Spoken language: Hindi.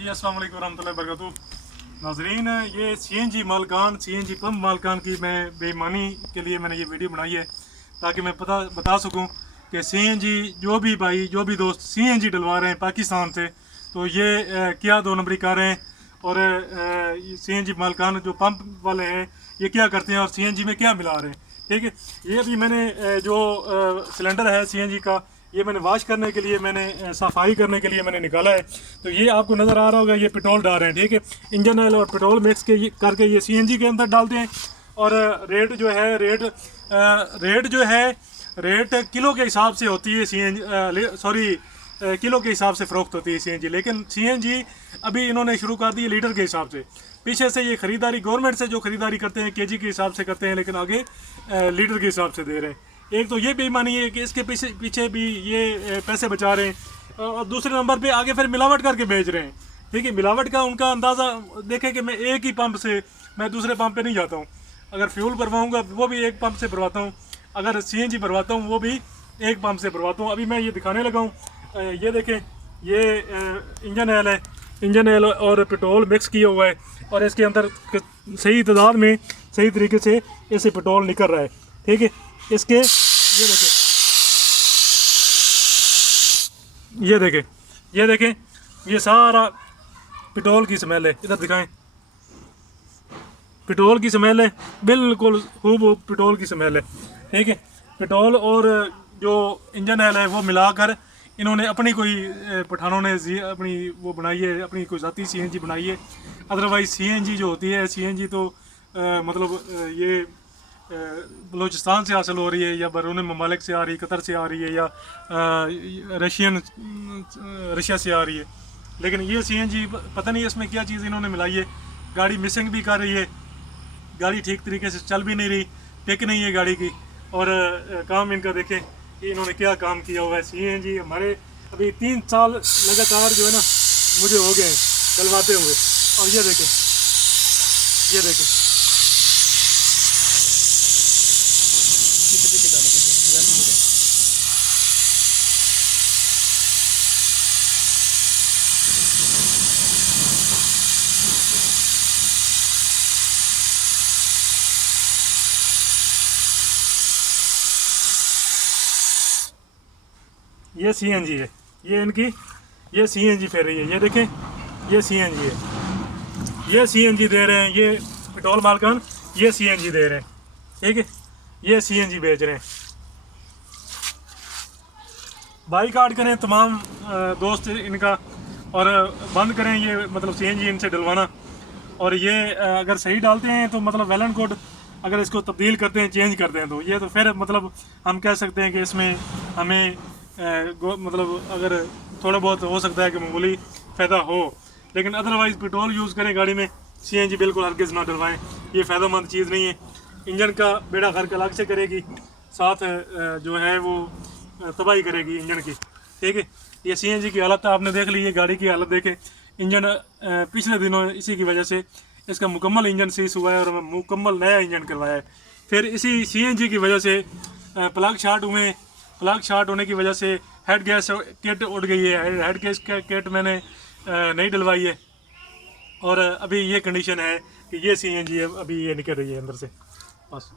जी अस्सलाम वालेकुम रहमतुल्लाहि वबरकातुहू। नाज़रीन, ये सीएनजी मालकान, सीएनजी पंप मालकान की मैं बेईमानी के लिए मैंने ये वीडियो बनाई है ताकि मैं बता सकूं कि सीएनजी जो भी भाई जो भी दोस्त सीएनजी डलवा रहे हैं पाकिस्तान से, तो ये क्या दो नंबरी कर रहे हैं। और सीएनजी मालकान जो पंप वाले हैं ये क्या करते हैं और सीएनजी में क्या मिला रहे हैं। ठीक है, ये अभी मैंने जो सिलेंडर है सीएनजी का, ये मैंने वॉश करने के लिए, मैंने सफाई करने के लिए मैंने निकाला है। तो ये आपको नज़र आ रहा होगा, ये पेट्रोल डाल रहे हैं। ठीक है, इंजन ऑयल और पेट्रोल मिक्स करके ये सीएनजी के अंदर डालते हैं। और रेट जो है रेट किलो के हिसाब से होती है सीएनजी, किलो के हिसाब से फ़रोख्त होती है सीएनजी। लेकिन सीएनजी अभी इन्होंने शुरू कर दी है लीटर के हिसाब से। पीछे से ये ख़रीदारी गवर्नमेंट से जो ख़रीदारी करते हैं केजी के हिसाब से करते हैं, लेकिन आगे लीटर के हिसाब से दे रहे हैं। एक तो ये बेईमानी है कि इसके पीछे भी ये पैसे बचा रहे हैं, और दूसरे नंबर पे आगे फिर मिलावट करके बेच रहे हैं। ठीक है, मिलावट का उनका अंदाज़ा देखें कि मैं एक ही पंप से मैं दूसरे पंप पे नहीं जाता हूँ। अगर फ्यूल भरवाऊँगा वो भी एक पंप से भरवाता हूँ, अगर सीएनजी भरवाता हूँ वो भी एक पंप से भरवाता हूँ। अभी मैं ये दिखाने लगा हूँ, ये देखें, ये इंजन ऑयल है, इंजन ऑयल और पेट्रोल मिक्स किया हुआ है, और इसके अंदर सही तादाद में सही तरीके से इससे पेट्रोल निकल रहा है। ठीक है, इसके ये देखें ये सारा पेट्रोल की स्मेल है। इधर दिखाएं, पेट्रोल की स्मेल है, बिल्कुल खूब पेट्रोल की स्मेल है। ठीक है, पेट्रोल और जो इंजन ऑयल है वो मिलाकर इन्होंने अपनी कोई पठानों ने अपनी वो बनाई है, अपनी कोई ज़ाती सीएनजी बनाई है। अदरवाइज़ सीएनजी जो होती है, सीएनजी तो मतलब ये बलूचिस्तान से हासिल हो रही है, या बैरून ममालिक से आ रही है, कतर से आ रही है, या रशिया से आ रही है। लेकिन ये सीएनजी पता नहीं इसमें क्या चीज़ इन्होंने मिलाई है। गाड़ी मिसिंग भी कर रही है, गाड़ी ठीक तरीके से चल भी नहीं रही, पिक नहीं है गाड़ी की। और काम इनका देखें कि इन्होंने क्या काम किया हुआ है। सीएनजी हमारे अभी 3 साल लगातार जो है ना मुझे हो गए हैं डलवाते हुए। और ये देखें, ये देखें, ये सीएनजी है, ये इनकी ये सीएनजी फिर रही है। ये देखें, ये सीएनजी है, ये सीएनजी दे रहे हैं, ये पेट्रोल मालकान ये सीएनजी दे रहे हैं। ठीक है, ये सीएनजी बेच रहे हैं। बाईकाट करें तमाम दोस्त इनका, और बंद करें ये मतलब सीएनजी इनसे डलवाना। और ये अगर सही डालते हैं तो मतलब वेल एंड गुड, अगर इसको तब्दील करते हैं, चेंज करते हैं, तो ये तो फिर मतलब हम कह सकते हैं कि इसमें हमें मतलब अगर थोड़ा बहुत हो सकता है कि मामूली फ़ायदा हो। लेकिन अदरवाइज़ पेट्रोल यूज़ करें गाड़ी में, सीएनजी बिल्कुल हरगिज़ ना डलवाएं, ये फ़ायदेमंद चीज़ नहीं है। इंजन का बेड़ा गर्क अलग से करेगी, साथ जो है वो तबाही करेगी इंजन की। ठीक है, ये सीएनजी की हालत आपने देख ली है, गाड़ी की हालत देखें। इंजन पिछले दिनों इसी की वजह से इसका मुकम्मल इंजन सीज हुआ है और मुकम्मल नया इंजन करवाया है। फिर इसी सीएनजी की वजह से प्लग शॉर्ट हुए, प्लग शॉर्ट होने की वजह से हेड गैस किट उड़ गई है। हेड गैस किट मैंने नहीं डलवाई है, और अभी ये कंडीशन है कि ये सीएनजी है, अभी ये निकल रही है अंदर से बस।